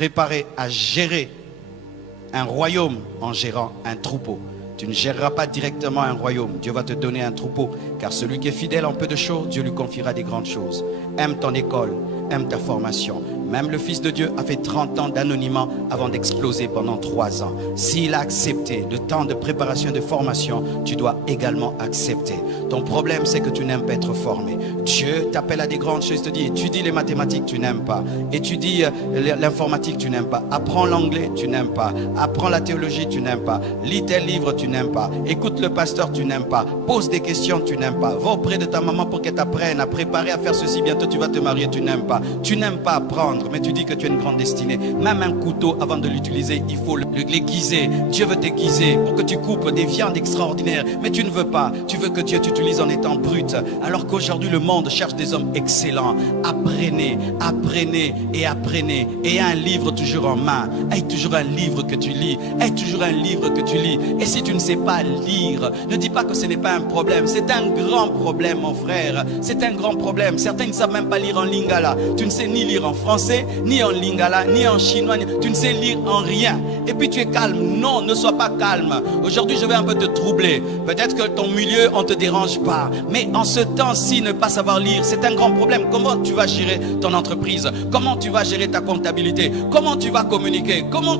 préparer à gérer un royaume en gérant un troupeau. Tu ne géreras pas directement un royaume. Dieu va te donner un troupeau. Car celui qui est fidèle en peu de choses, Dieu lui confiera des grandes choses. Aime ton école, aime ta formation. Même le Fils de Dieu a fait 30 ans d'anonymat avant d'exploser pendant 3 ans. S'il a accepté le temps de préparation et de formation, tu dois également accepter. Ton problème, c'est que tu n'aimes pas être formé. Dieu t'appelle à des grandes choses, il te dit, étudie les mathématiques, tu n'aimes pas. Étudie l'informatique, tu n'aimes pas. Apprends l'anglais, tu n'aimes pas. Apprends la théologie, tu n'aimes pas. Lis tes livres, tu n'aimes pas. Écoute le pasteur, tu n'aimes pas. Pose des questions, tu n'aimes pas. Va auprès de ta maman pour qu'elle t'apprenne à préparer à faire ceci. Bientôt tu vas te marier, tu n'aimes pas. Tu n'aimes pas apprendre, mais tu dis que tu as une grande destinée. Même un couteau, avant de l'utiliser, il faut l'aiguiser. Dieu veut t'aiguiser pour que tu coupes des viandes extraordinaires, mais tu ne veux pas. Tu veux que Dieu t'utilise en étant brut. Alors qu'aujourd'hui le monde cherche des hommes excellents. Apprenez, apprenez et apprenez. Et un livre toujours en main. Aie toujours un livre que tu lis. Aie toujours un livre que tu lis. Et si tu ne sais pas lire, ne dis pas que ce n'est pas un problème. C'est un grand problème, mon frère. C'est un grand problème. Certains ne savent même pas lire en lingala. Tu ne sais ni lire en français, ni en lingala, ni en chinois. Tu ne sais lire en rien. Et puis tu es calme. Non, ne sois pas calme. Aujourd'hui, je vais un peu te troubler. Peut-être que ton milieu, on ne te dérange pas. Mais en ce temps-ci, ne pas savoir lire, c'est un grand problème. Comment tu vas gérer ton entreprise? Comment tu vas gérer ta comptabilité? Comment tu vas communiquer? Comment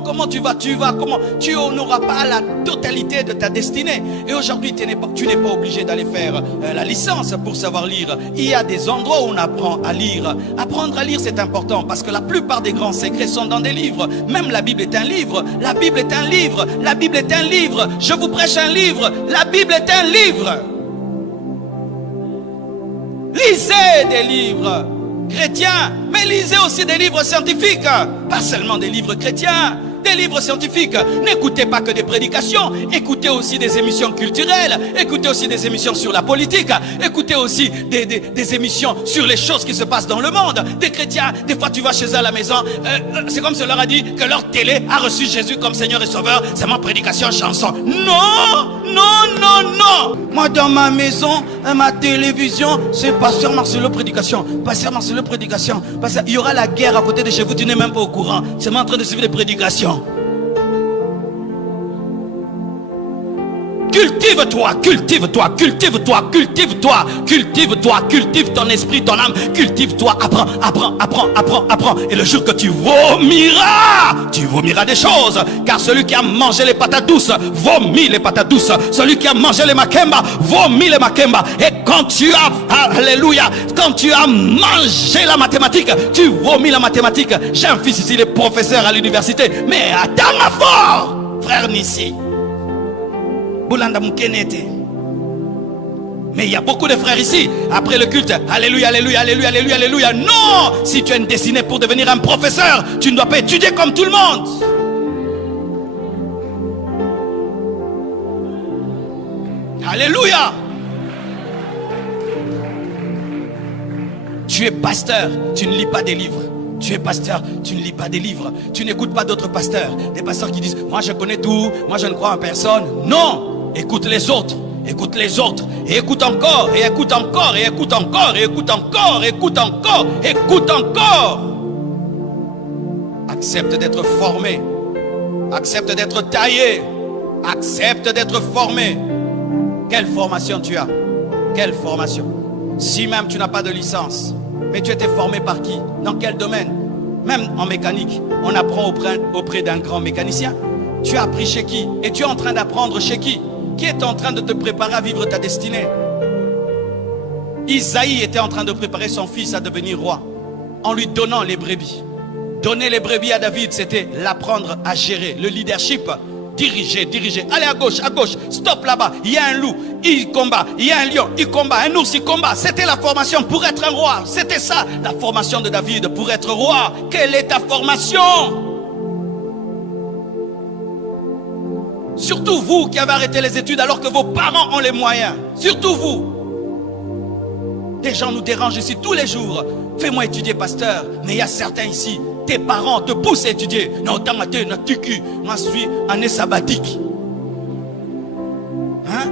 tu n'auras pas la totalité de ta destinée? Et aujourd'hui, tu n'es pas obligé d'aller faire la licence pour savoir lire. Il y a des endroits où on apprend à lire. Apprendre à lire, c'est important parce que la plupart des grands secrets sont dans des livres. Même la Bible est un livre. La Bible est un livre. La Bible est un livre. Je vous prêche un livre. La Bible est un livre. Lisez des livres chrétiens, mais lisez aussi des livres scientifiques. Pas seulement des livres chrétiens. Des livres scientifiques. N'écoutez pas que des prédications. Écoutez aussi des émissions culturelles. Écoutez aussi des émissions sur la politique. Écoutez aussi des émissions sur les choses qui se passent dans le monde. Des chrétiens, des fois tu vas chez eux à la maison. C'est comme si on leur a dit que leur télé a reçu Jésus comme Seigneur et Sauveur. C'est ma prédication chanson. Non, non, non, non. Moi dans ma maison, ma télévision, c'est Pasteur Marcelo prédication. Pasteur Marcelo prédication. Il y aura la guerre à côté de chez vous. Tu n'es même pas au courant. C'est moi en train de suivre les prédications. Cultive-toi, cultive-toi, cultive-toi, cultive-toi, cultive-toi, cultive ton esprit, ton âme, cultive-toi, apprends, apprends, apprends, apprends, apprends. Et le jour que tu vomiras des choses. Car celui qui a mangé les patates douces, vomit les patates douces. Celui qui a mangé les makemba, vomit les makemba. Et quand tu as, alléluia, quand tu as mangé la mathématique, tu vomis la mathématique. J'ai un fils ici, il est professeur à l'université. Mais attends ma fort, frère Nissi. Mais il y a beaucoup de frères ici, après le culte, alléluia, alléluia, alléluia, alléluia, alléluia. Non, si tu as une destinée pour devenir un professeur, tu ne dois pas étudier comme tout le monde. Alléluia. Tu es pasteur, tu ne lis pas des livres. Tu es pasteur, tu ne lis pas des livres. Tu n'écoutes pas d'autres pasteurs. Des pasteurs qui disent, moi je connais tout, moi je ne crois en personne. Non. Écoute les autres, écoute les autres, et écoute encore, et écoute encore, et écoute encore, et écoute encore, écoute encore, écoute encore. Accepte d'être formé, accepte d'être taillé, accepte d'être formé. Quelle formation tu as? Quelle formation? Si même tu n'as pas de licence, mais tu étais formé par qui? Dans quel domaine? Même en mécanique, on apprend auprès d'un grand mécanicien. Tu as appris chez qui? Et tu es en train d'apprendre chez qui? Qui est en train de te préparer à vivre ta destinée? Isaïe était en train de préparer son fils à devenir roi en lui donnant les brebis. Donner les brebis à David, c'était l'apprendre à gérer. Le leadership, diriger, diriger. Allez à gauche, stop là-bas. Il y a un loup, il combat. Il y a un lion, il combat. Un ours, il combat. C'était la formation pour être un roi. C'était ça, la formation de David pour être roi. Quelle est ta formation? Surtout vous qui avez arrêté les études alors que vos parents ont les moyens. Surtout vous. Des gens nous dérangent ici tous les jours. Fais-moi étudier, pasteur. Mais il y a certains ici, tes parents te poussent à étudier. Non, moi je suis année sabbatique. Hein?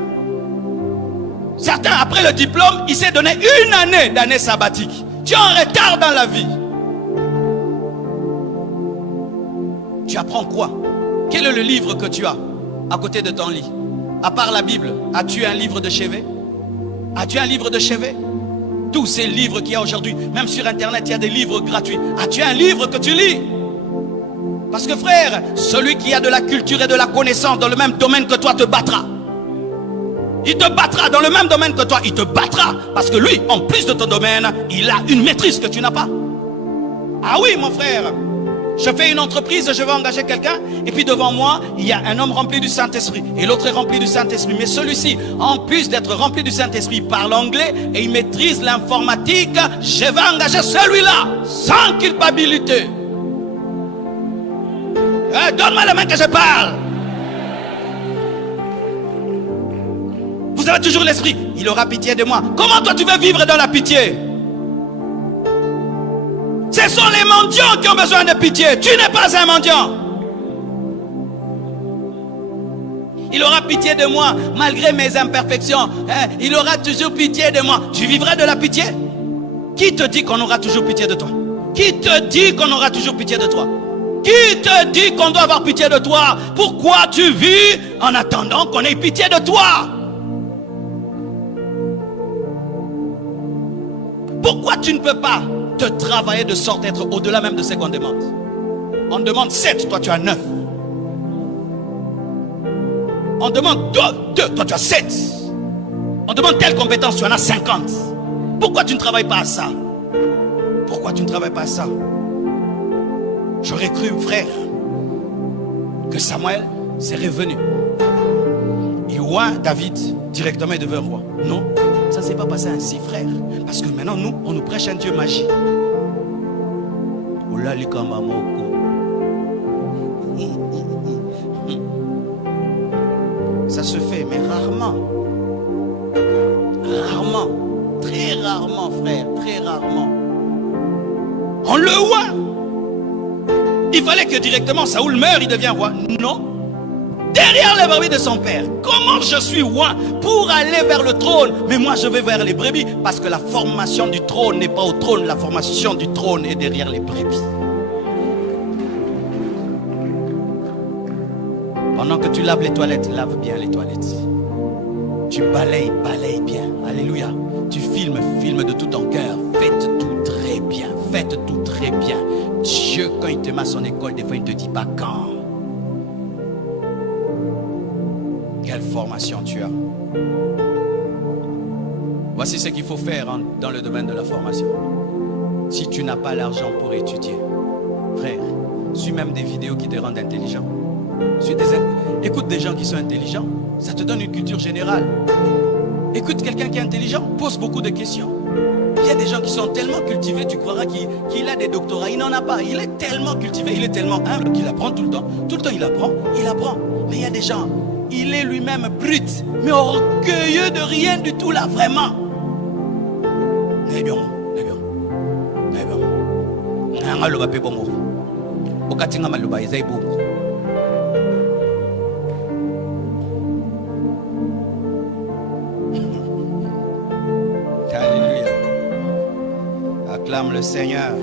Certains, après le diplôme, il s'est donné une année d'année sabbatique. Tu es en retard dans la vie. Tu apprends quoi? Quel est le livre que tu as à côté de ton lit? À part la Bible, as-tu un livre de chevet? As-tu un livre de chevet? Tous ces livres qu'il y a aujourd'hui, même sur internet, il y a des livres gratuits. As-tu un livre que tu lis? Parce que frère, celui qui a de la culture et de la connaissance dans le même domaine que toi te battra. Il te battra dans le même domaine que toi, il te battra. Parce que lui, en plus de ton domaine, il a une maîtrise que tu n'as pas. Ah oui, mon frère, je fais une entreprise, je vais engager quelqu'un, et puis devant moi, il y a un homme rempli du Saint-Esprit, et l'autre est rempli du Saint-Esprit. Mais celui-ci, en plus d'être rempli du Saint-Esprit, il parle anglais et il maîtrise l'informatique. Je vais engager celui-là, sans culpabilité. Donne-moi la main que je parle. Vous avez toujours l'esprit, il aura pitié de moi. Comment toi tu veux vivre dans la pitié? Ce sont les mendiants qui ont besoin de pitié. Tu n'es pas un mendiant. Il aura pitié de moi malgré mes imperfections. Il aura toujours pitié de moi. Tu vivras de la pitié? Qui te dit qu'on aura toujours pitié de toi? Qui te dit qu'on aura toujours pitié de toi? Qui te dit qu'on doit avoir pitié de toi? Pourquoi tu vis en attendant qu'on ait pitié de toi? Pourquoi tu ne peux pas te travailler de sorte d'être au-delà même de ce qu'on demande? On demande 7, toi tu as 9. On demande 2, toi tu as 7. On demande telle compétence, tu en as 50. Pourquoi tu ne travailles pas à ça? Pourquoi tu ne travailles pas à ça? J'aurais cru, frère, que Samuel s'est revenu. Il oint David directement, il devait roi. Non, ça ne s'est pas passé ainsi, frère. Parce que maintenant, nous, on nous prêche un Dieu magie. Ça se fait, mais rarement. Rarement. Très rarement, frère. Très rarement. On le oint. Il fallait que directement Saoul meure, il devient roi. Non. Derrière les brebis de son père. Comment je suis roi pour aller vers le trône? Mais moi je vais vers les brebis. Parce que la formation du trône n'est pas au trône. La formation du trône est derrière les brebis. Pendant que tu laves les toilettes, lave bien les toilettes. Tu balayes bien. Alléluia. Tu filmes de tout ton cœur. Faites tout très bien. Faites tout très bien. Dieu, quand il te met à son école, des fois il ne te dit pas quand. Quelle formation tu as? Voici ce qu'il faut faire dans le domaine de la formation. Si tu n'as pas l'argent pour étudier, frère, suis même des vidéos qui te rendent intelligent. Écoute des gens qui sont intelligents. Ça te donne une culture générale. Écoute quelqu'un qui est intelligent, pose beaucoup de questions. Il y a des gens qui sont tellement cultivés, tu croiras qu'il a des doctorats. Il n'en a pas. Il est tellement cultivé, il est tellement humble qu'il apprend tout le temps. Tout le temps, il apprend. Mais il y a des gens, il est lui-même brut, mais orgueilleux de rien du tout là, vraiment. Alléluia. Acclame le Seigneur.